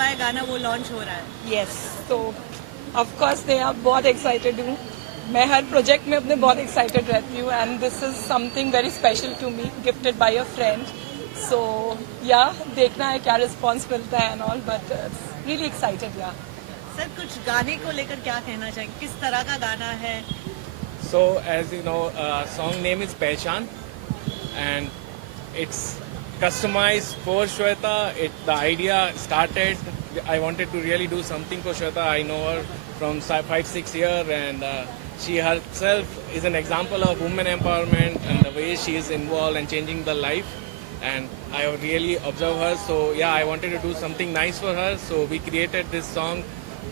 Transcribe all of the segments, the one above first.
हुआ है गाना वो लॉन्च हो रहा है. यस, तो ऑफ कोर्स they are बहुत एक्साइटेड हूँ. मैं हर प्रोजेक्ट में अपने बहुत एक्साइटेड रहती हूँ and this is something very special to me, gifted by a friend. So yeah देखना है क्या रिस्पॉन्स मिलता है and all, but really excited. Yeah sir कुछ गाने को लेकर क्या कहना चाहेंगे, किस तरह का गाना है? So as you know, song name is Pehchan, and it's customized for Shweta. The idea started. I wanted to really do something for Shweta. I know her from 5-6 years, and she herself is an example of women empowerment and the way she is involved and changing the life. And I really observe her. So yeah, I wanted to do something nice for her. So we created this song,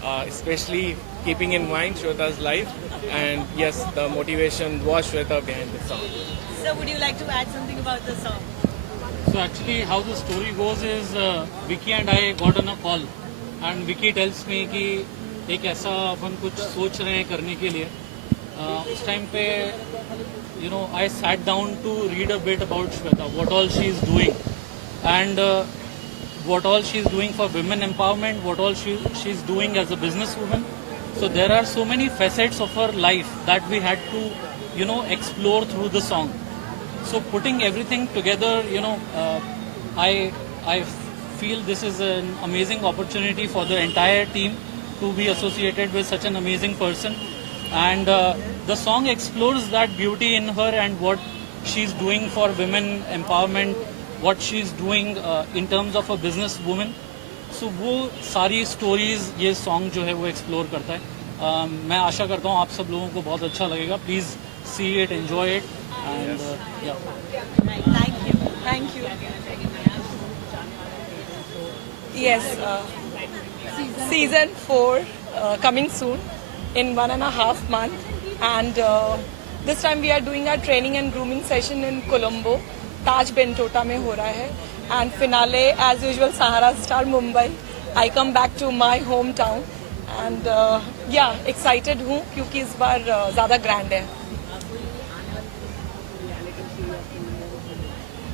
especially keeping in mind Shweta's life. And yes, the motivation was Shweta behind the song. Sir, would you like to add something about the song? So actually how the story goes is Vicky and I got on a call and Vicky tells me कि एक ऐसा अपन कुछ सोच रहे हैं करने के लिए. उस टाइम पे I sat down to read a bit about Shweta, what all she is doing and what all she is doing for women empowerment, what all she is doing as a businesswoman. So there are so many facets of her life that we had to explore through the song. So putting everything together, I feel this is an amazing opportunity for the entire team to be associated with such an amazing person. And the song explores that beauty in her and what she's doing for women empowerment, what she's doing in terms of a business woman. So वो सारी stories ये song जो है वो explore करता है. मैं आशा करता हूँ आप सब लोगों को बहुत अच्छा लगेगा. Please see it, enjoy it and Thank you. yes, season 4 coming soon in 1.5 months, and this time we are doing our training and grooming session in Colombo. Taj Bentota में हो रहा है, and finale as usual Sahara Star Mumbai. I come back to my hometown and yeah, excited हूँ क्योंकि इस बार ज़्यादा grand है.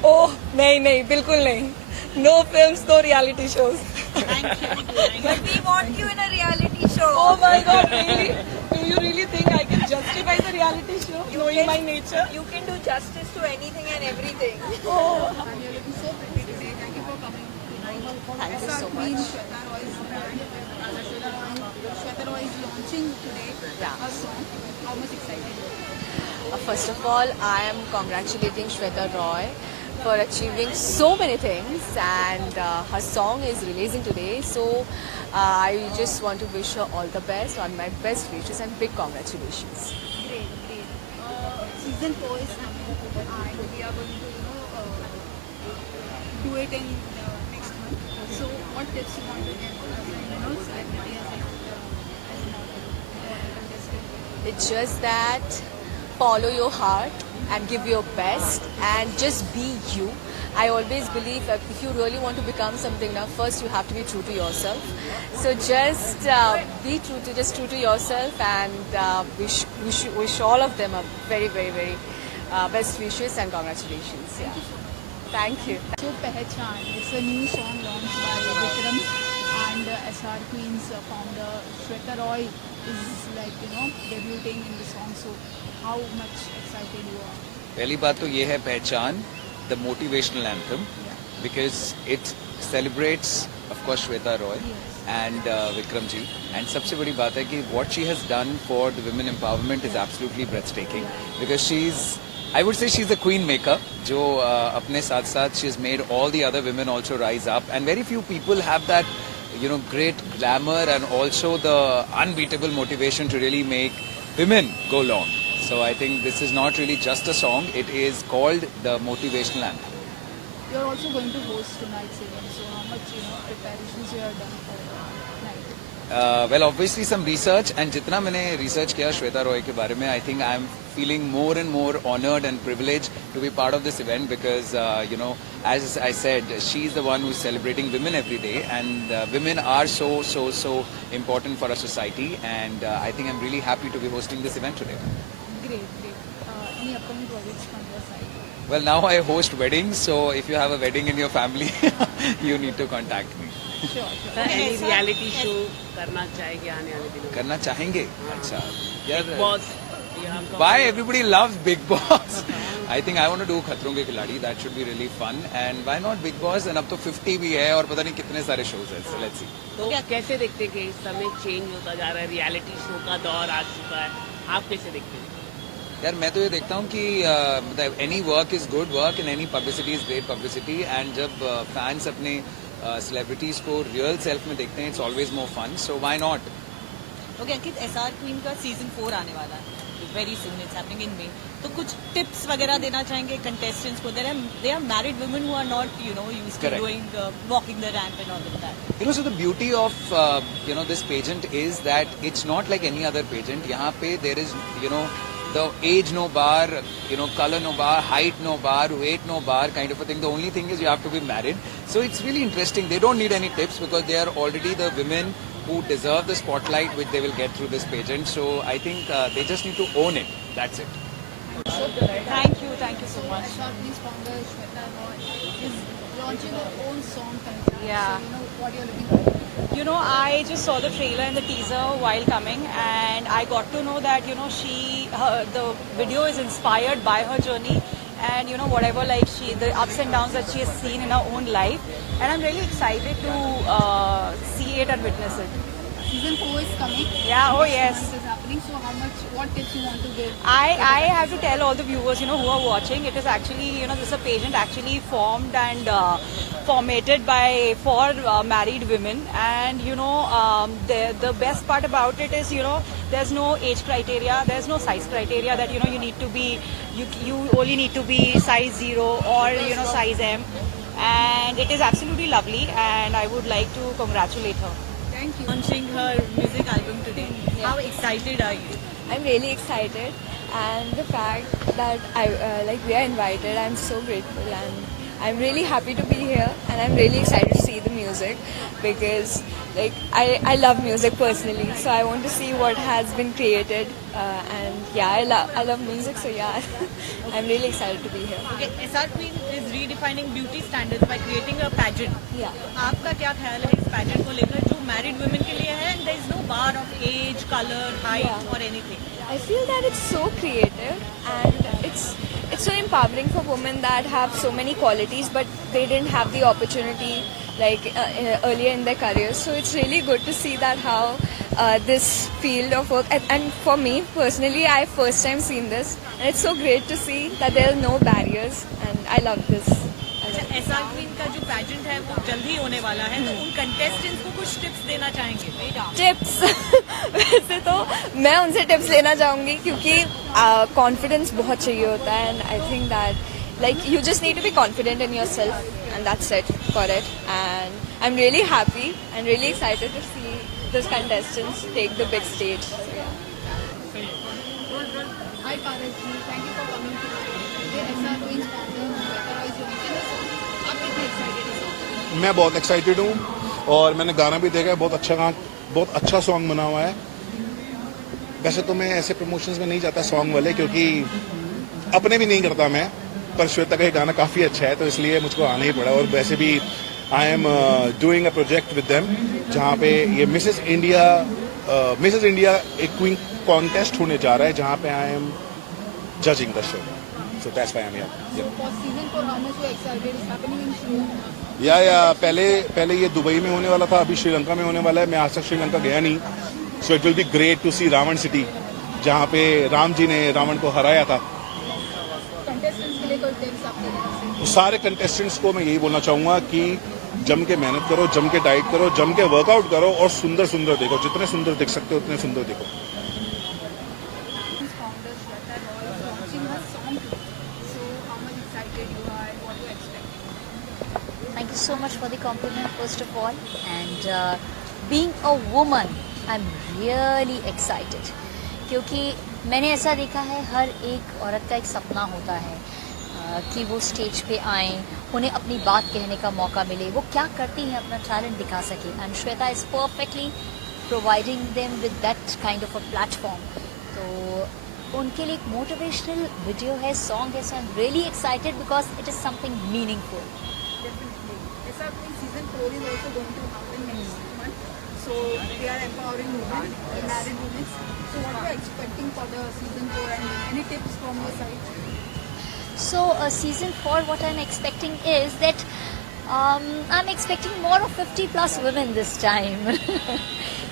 ओह नहीं बिल्कुल नहीं. No films, no reality shows. Thank you. But we want you in a reality show. Oh my God, really? Do you really think I can justify the reality show, knowing my nature? You can do justice to anything and everything. Oh, And you're looking so pretty today. Thank you for coming tonight. thank you so Queen much. Shweta Roy's brand. Shweta Roy is launching today Yeah. a song. How much excited? First of all, I am congratulating Shweta Roy for achieving so many things, and her song is releasing today. So I just want to wish her all the best, on my best wishes, and big congratulations. Great. Season 4 is coming and we are going to do it in next month. So what tips you want to give celebrities as a contestant? It's just that follow your heart and give your best and just be you. I always believe that if you really want to become something now, first you have to be true to yourself. So just be true to yourself, and wish all of them a very best wishes and congratulations. Yeah. Thank you. So Pehchan, it's a new song launched by Vikram, and SR Queen's founder Shweta Roy is debuting in the song. So how much excited you are? पहली बात तो ये है पहचान, the motivational anthem, because it celebrates of course Shweta Roy and Vikram ji, and सबसे बड़ी बात है कि what she has done for the women empowerment is absolutely breathtaking, because I would say she's a queen maker जो अपने साथ साथ she has made all the other women also rise up, and very few people have that great glamour and also the unbeatable motivation to really make women go long. So I think this is not really just a song, it is called the motivational anthem. You're also going to host tonight's event, so how much preparations you have done for tonight? Well, obviously some research, and जितना मैंने research किया श्वेता रॉय के बारे में, I think I am feeling more and more honored and privileged to be part of this event, because as I said, she is the one who is celebrating women every day, and women are so important for our society, and I think I'm really happy to be hosting this event today. Great. Any upcoming projects from your side? Well, now I host weddings, so if you have a wedding in your family, you need to contact me. Reality show करना चाहेंगे आने वाले दिनों में? करना चाहेंगे? अच्छा यार, boss why everybody loves Big Boss? I think I want to do खतरों के खिलाड़ी. That should be really fun. And why not Big Boss? And अब तो 50 भी है और पता नहीं कितने सारे shows हैं. So let's see. तो कैसे देखते हैं कि इस समय चेंज होता जा रहा है, रियलिटी शो का दौर आ चुका है, आप कैसे देखते हैं? यार मैं तो ये देखता हूँ कि any work is good work and any publicity is great publicity. And जब फैंस अपने सेलिब्रिटीज को रियल सेल्फ में देखते हैं, it's always more fun. So why not? Okay Ankit, SR queen का सीजन 4 आने वाला है very soon. It's happening in May. तो कुछ टिप्स वगैरह देना चाहेंगे कंटेस्टेंट्स को? They are married women who are not used to doing walking the ramp and all of that. So the beauty of this pageant is that it's not like any other pageant. यहाँ पे there is the age no bar, color no bar, height no bar, weight no bar kind of a thing. The only thing is you have to be married. So it's really interesting. They don't need any tips because they are already the women who deserve the spotlight which they will get through this pageant. So I think they just need to own it. That's it. Thank you so much. SR Queen's founder Shweta Roy is launching her own song contest. Yeah. So, what you're looking for? I just saw the trailer and the teaser while coming, and I got to know that the video is inspired by her journey, and whatever the ups and downs that she has seen in her own life, and I'm really excited to see it and witness it. Season 4 is coming. Yeah, oh yes. This is happening. So what tips you want to give? I have to tell all the viewers, who are watching, it is actually, this is a pageant actually formed and formatted for married women, and the best part about it is, there's no age criteria, there's no size criteria that you need to be, you only need to be size 0 or size M, and it is absolutely lovely, and I would like to congratulate her. Thank you. Launching her music album today. Yeah. How excited are you? I'm really excited, and the fact that we are invited, I'm so grateful, and I'm really happy to be here, and I'm really excited to see the music because I love music personally, so I want to see what has been created, and yeah, I love music, so yeah, I'm really excited to be here. Okay, SR Queen is redefining beauty standards by creating a pageant. Yeah. आपका क्या ख्याल है इस pageant को लेकर जो married women के लिए है, and there is no bar of age, color, height Yeah. or anything. I feel that it's so creative, and it's so empowering for women that have so many qualities but they didn't have the opportunity earlier in their careers. So it's really good to see that how this field of work, and for me personally, I first time seen this, and it's so great to see that there are no barriers, and I love this. SR Queen का जो pageant है वो जल्द ही होने वाला है, तो उन contestants को कुछ tips देना चाहेंगे? टिप्स वैसे तो मैं उनसे टिप्स लेना चाहूँगी क्योंकि कॉन्फिडेंस बहुत चाहिए होता है, and I think that you just need to be confident in yourself, and that's it for it. And I'm really happy and really excited to see those contestants take the big stage. So, yeah. Hi Parag ji, thank you for coming today. SR Queen's founder Shweta Roy is launching a song. आप कितने excited हैं song के लिए? मैं बहुत excited हूँ और मैंने गाना भी देखा है. बहुत अच्छा सॉन्ग बना हुआ है. वैसे तो मैं ऐसे प्रमोशंस में नहीं जाता सॉन्ग वाले, क्योंकि अपने भी नहीं करता मैं, पर श्वेता का ये गाना काफ़ी अच्छा है तो इसलिए मुझको आना ही पड़ा. और वैसे भी I am doing a project with them जहाँ पे ये मिसेस इंडिया एक क्वीन कॉन्टेस्ट होने जा रहा है जहाँ पे I am judging the show. So that's why I am here. For season 4, how much you excited is happening in Sri Lanka? या पहले ये दुबई में होने वाला था, अभी श्रीलंका में होने वाला है. मैं आज तक श्रीलंका गया नहीं, so it will be great to see Ravan city जहाँ पे राम जी ने रावण को हराया था. Contestants के लिए कोई tips आपके तरफ से? सारे कंटेस्टेंट्स को मैं यही बोलना चाहूँगा कि जम के मेहनत करो, जम के डाइट करो, जम के वर्कआउट करो और सुंदर सुंदर देखो. जितने सुंदर दिख सकते हो उतने सुंदर देखो. Founder Shweta Roy is launching her song today. So how much excited you are and what you expect? Thank you so much for the compliment, first of all. And being a woman, I'm really excited. क्योंकि मैंने ऐसा देखा है हर एक औरत का एक सपना होता है कि वो स्टेज पे आएँ, उन्हें अपनी बात कहने का मौका मिले, वो क्या करती हैं अपना टैलेंट दिखा सके. And Shweta is perfectly providing them with that kind of a platform. तो उनके लिए एक मोटिवेशनल वीडियो है, सॉन्ग है. So I am really excited because it is something meaningful. Definitely. SR Queen season 4 is also going to happen next month. So they are empowering women, married women. So what are you expecting for the season 4 and any tips from your side? So season 4, what I'm expecting is that I'm expecting more of 50 plus women this time.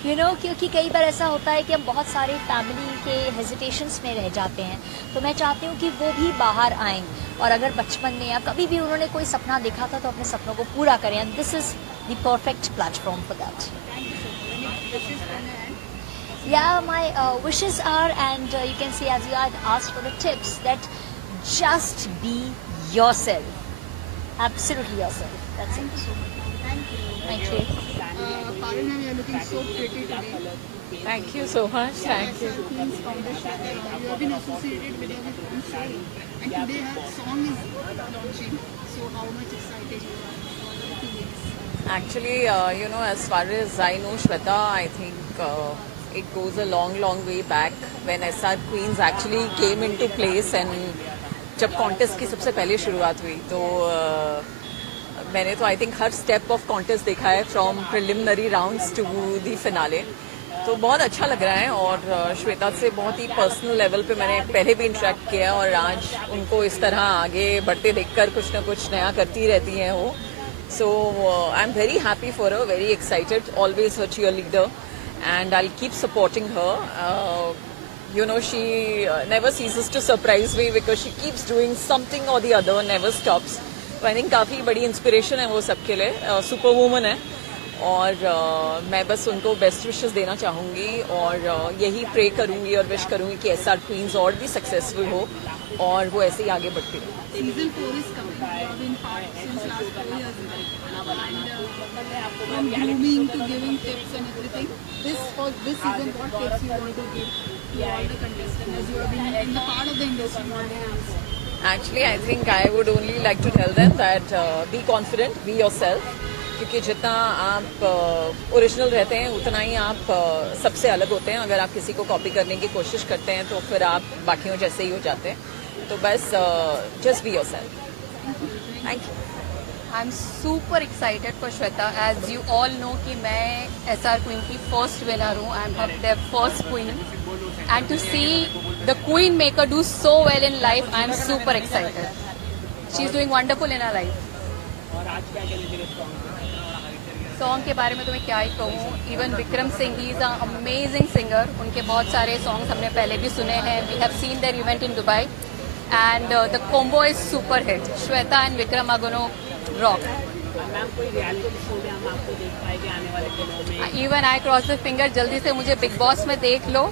You know, क्योंकि कई बार ऐसा होता है कि हम बहुत सारे family के हेजिटेशंस में रह जाते हैं, तो मैं चाहती हूँ कि वो भी बाहर आएं और अगर बचपन में या कभी भी उन्होंने कोई सपना देखा था तो अपने सपनों को पूरा करें. And this is the perfect platform for that. Yeah, my wishes are, and you can see as you had asked for the tips, that just be yourself. Absolutely yourself. That's it. Thank you. Thank you. Parul ma'am, you are looking so pretty today. Thank you so much. Thank you. SR Queen's Foundation. You have been associated with our own show, and today her song is launching. So how much excited you are? What are the feelings? Actually, you know, as far as I know, Shweta, I think it goes a long, long way back when SR Queens actually came into place, and जब contest की सबसे पहले शुरुआत हुई तो मैंने तो I think हर स्टेप ऑफ कॉन्टेस्ट देखा है, from preliminary rounds to the finale. तो बहुत अच्छा लग रहा है और श्वेता से बहुत ही पर्सनल लेवल पे मैंने पहले भी इंटरेक्ट किया और आज उनको इस तरह आगे बढ़ते देखकर कुछ ना कुछ नया करती रहती हैं वो. So I am very happy for her, very excited, always her cheer leader, and I'll keep supporting her. You know, she never ceases to surprise me because she keeps doing something or the other, never stops. So I think काफ़ी बड़ी inspiration है वो सबके लिए, super woman है और मैं बस उनको बेस्ट विशेस देना चाहूँगी और यही प्रे करूँगी और विश करूँगी कि SR Queens और भी सक्सेसफुल हो और वो ऐसे ही आगे बढ़ती रहे. Season 4 is coming. You have been part since last 4 years. And from grooming to giving tips and everything, for this season, what tips you want to give to all the contestants as you have been in the part of the industry more than years? Actually, I think I would only like to tell them that be confident, be yourself. क्योंकि जितना आप original रहते हैं उतना ही आप सबसे अलग होते हैं. अगर आप किसी को कॉपी करने की कोशिश करते हैं तो फिर आप बाकियों जैसे ही हो जाते हैं. तो बस just be yourself. Thank you. I am super excited for Shweta. As you all know कि मैं SR क्वीन की फर्स्ट विनर हूँ. I am their first queen and to see the queen maker do so well in life, I am super excited. She is doing wonderful in our life. Song के बारे में तो मैं क्या ही कहूँ. Even Vikram Singh, he is a amazing singer. उनके बहुत सारे सॉन्ग्स हमने पहले भी सुने हैं. We have seen their event in Dubai and the combo is super hit. Shweta and Vikram are gonna rock. Even I cross the finger, जल्दी से मुझे बिग बॉस में देख लो.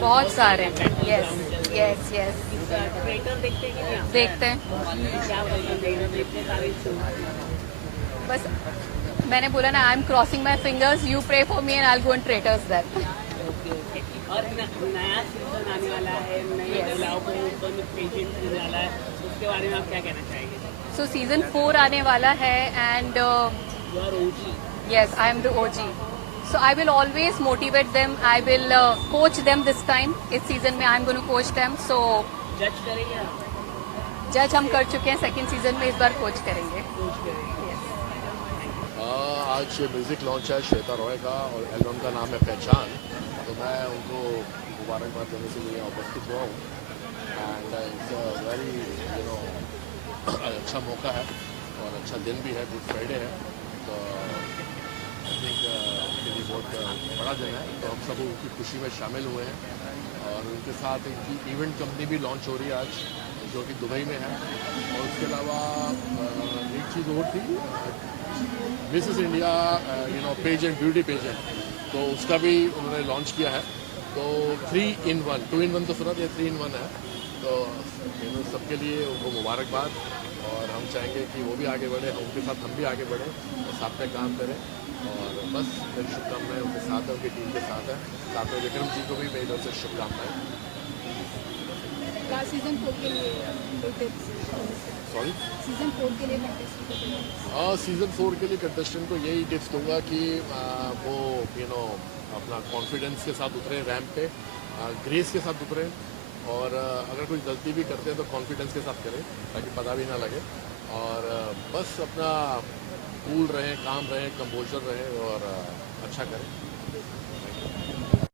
बहुत सारे. यस यस यस देखते हैं. बस मैंने बोला ना, I am crossing my fingers. You pray for me and I will go in traitors that. और नया सीजन आने वाला है, नए महिलाओं को पेशेंट मिलने वाला है, उसके बारे में आप क्या कहना चाहेंगे? सो सीजन 4 आने वाला है and yes, I am the OG. So I will always motivate them. I will coach them this time. इस सीजन में I am going to coach them. So जज करेंगे? जज हम कर चुके हैं सेकंड सीजन में, इस बार कोच करेंगे. आज म्यूजिक लॉन्च है श्वेता रॉय का और एल्बम का नाम है पहचान. तो मैं उनको मुबारकबाद देने के लिए उपस्थित हुआ हूँ. एंड इट्स अ वेरी अच्छा मौका है और अच्छा दिन भी है. गुड फ्राइडे है. तो आई थिंक ये बहुत बड़ा दिन है. तो हम सब उनकी खुशी में शामिल हुए हैं और उनके साथ इनकी इवेंट कंपनी भी लॉन्च हो रही है आज, जो कि दुबई में है. और उसके अलावा एक चीज़ और थी, Mrs India pageant, beauty pageant, तो उसका भी उन्होंने लॉन्च किया है. तो 3 in 1, 2 in 1 तो सुना था, 3 in 1 है. तो सबके लिए उनको मुबारकबाद और हम चाहेंगे कि वो भी आगे बढ़े, उनके साथ हम भी आगे बढ़ें और साथ में काम करें. और बस मेरी शुभकामनाएं उनके साथ है, उनकी टीम के साथ है. साथ में विक्रम जी को भी मेरी तरफ से शुभकामनाएं. सीजन 4 के लिए सॉरी सीजन 4 के लिए सीजन 4 के लिए कंटेस्टेंट को यही टिप्स दूंगा कि वो अपना कॉन्फिडेंस के साथ उतरे रैंप पे, ग्रेस के साथ उतरे और अगर कोई गलती भी करते हैं तो कॉन्फिडेंस के साथ करें ताकि पता भी ना लगे, और बस अपना कूल रहें, काम रहें, कंपोजर रहें और अच्छा करें।